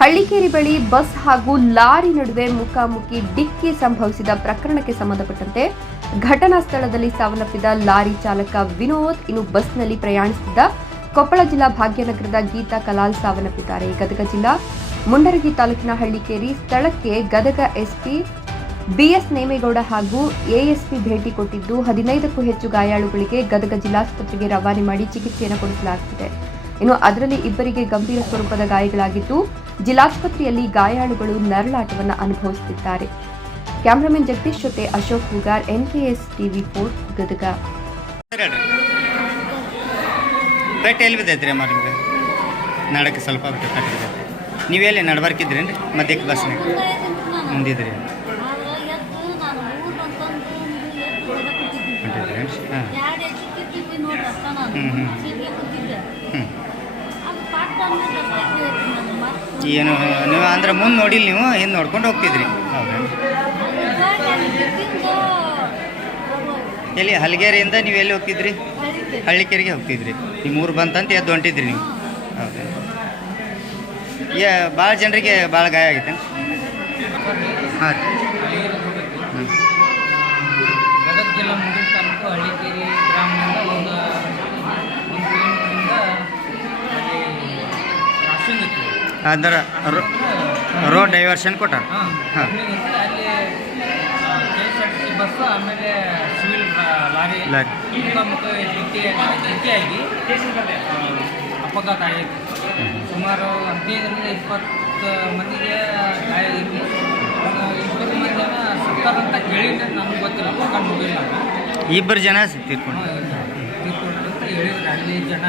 ಹಳ್ಳಿಕೇರಿ ಬಳಿ ಬಸ್ ಹಾಗೂ ಲಾರಿ ನಡುವೆ ಮುಖಾಮುಖಿ ಡಿಕ್ಕಿ ಸಂಭವಿಸಿದ ಪ್ರಕರಣಕ್ಕೆ ಸಂಬಂಧಪಟ್ಟಂತೆ ಘಟನಾ ಸ್ಥಳದಲ್ಲಿ ಸಾವನ್ನಪ್ಪಿದ ಲಾರಿ ಚಾಲಕ ವಿನೋದ್ ಇನ್ನು ಬಸ್ನಲ್ಲಿ ಪ್ರಯಾಣಿಸುತ್ತಿದ್ದ ಕೊಪ್ಪಳ ಜಿಲ್ಲಾ ಭಾಗ್ಯನಗರದ ಗೀತಾ ಕಲಾಲ್ ಸಾವನ್ನಪ್ಪಿದ್ದಾರೆ. ಗದಗ ಜಿಲ್ಲಾ ಮುಂಡರಗಿ ತಾಲೂಕಿನ ಹಳ್ಳಿಕೇರಿ ಸ್ಥಳಕ್ಕೆ ಗದಗ ಎಸ್ಪಿ ಬಿಎಸ್ ನೇಮೇಗೌಡ ಹಾಗೂ ಎಎಸ್ಪಿ ಭೇಟಿ ಕೊಟ್ಟಿದ್ದು, ಹದಿನೈದಕ್ಕೂ ಹೆಚ್ಚು ಗಾಯಾಳುಗಳಿಗೆ ಗದಗ ಜಿಲ್ಲಾಸ್ಪತ್ರೆಗೆ ರವಾನೆ ಮಾಡಿ ಚಿಕಿತ್ಸೆಯನ್ನು ಕೊಡಿಸಲಾಗುತ್ತಿದೆ. ಇನ್ನು ಅದರಲ್ಲಿ ಇಬ್ಬರಿಗೆ ಗಂಭೀರ ಸ್ವರೂಪದ ಗಾಯಗಳಾಗಿದ್ದು ಜಿಲ್ಲಾಸ್ಪತ್ರೆಯಲ್ಲಿ ಗಾಯಾಳುಗಳು ನರಳಾಟವನ್ನು ಅನುಭವಿಸುತ್ತಿದ್ದಾರೆ. ಕ್ಯಾಮರಾಮನ್ ಜಗದೀಶ್ ಜೊತೆ Ashok Hugar NKS TV four Gadag. ಪೇಟೆ ಎಲ್ಲಿ ಬಿದ್ದೈತ್ರಿ ಅಮ್ಮ ನಿಮ್ಗೆ? ನಡಕ್ಕೆ ಸ್ವಲ್ಪ ಬಿಟ್ಟು ಬಿದ್ದೈತೆ ನೀವೆಲ್ಲಿ ನಡ್ಬರ್ಕಿದ್ರಿ ರೀ ಮಧ್ಯಕ್ಕೆ ಬಸ್ನಾಗ ಮುಂದಿದ್ರಿ. ಹೊಂಟಿದ್ರಿ ಹಾಂ ಹ್ಮ್, ಹ್ಮ್. ಹ್ಞೂ ಏನು ನೀವು ಅಂದ್ರೆ ಮುಂದೆ ನೋಡಿಲ್ಲ ನೀವು ಹಿಂದೆ ನೋಡ್ಕೊಂಡು ಹೋಗ್ತಿದ್ರಿ. ಹೌದಾ? ಎಲ್ಲಿ ಹಲಗೇರಿಯಿಂದ ನೀವು ಎಲ್ಲಿ ಹೋಗ್ತಿದ್ರಿ? ಹಳ್ಳಿಕೇರಿಗೆ ಹೋಗ್ತಿದ್ರಿ. ನಿಮ್ಮ ಊರು ಬಂತಂತ ಎದ್ದು ಹೊಂಟಿದ್ರಿ ನೀವು. ಹೌದಾ? ಏ ಭಾಳ ಜನರಿಗೆ ಭಾಳ ಗಾಯ ಆಗೈತೆ. ಹಾಂ ರೀ. ಹ್ಞೂ ಗದಗ ಜಿಲ್ಲಾ ಮುಂಡೂರು ತಾಲೂಕು ಹಳ್ಳಿಕೇರಿ ಅಂದ್ರೆ ರೋಡ್ ಡೈವರ್ಷನ್ ಕೊಟ್ಟಾರ? ಹಾಂ. ಹಾಂ. ಅಲ್ಲಿ K S R T C bus ಆಮೇಲೆ ಸಿವಿಲ್ ಲಾರಿ ಆ, ಅಪಘಾತ ಆಗೈತಿ ಸುಮಾರು ಹದಿನೈದರಿಂದ ಇಪ್ಪತ್ತು ಮಂದಿಗೆ ಗಾಯ ಆಗೈತಿ ಇಪ್ಪತ್ತು ಮಂದಿ ಜನ ಸತ್ತಾರಂತ ಕೇಳಿದ್ರೆ ನನಗೆ ಗೊತ್ತಿಲ್ಲ ಪಕ್ಕ ನೋಡಿಲ್ಲ ಇಬ್ಬರು ಜನ ಸಿಗ್ತಿರ್ಕೊಂಡು ಹದಿನೈದು ಅಲ್ಲಿ ಜನ.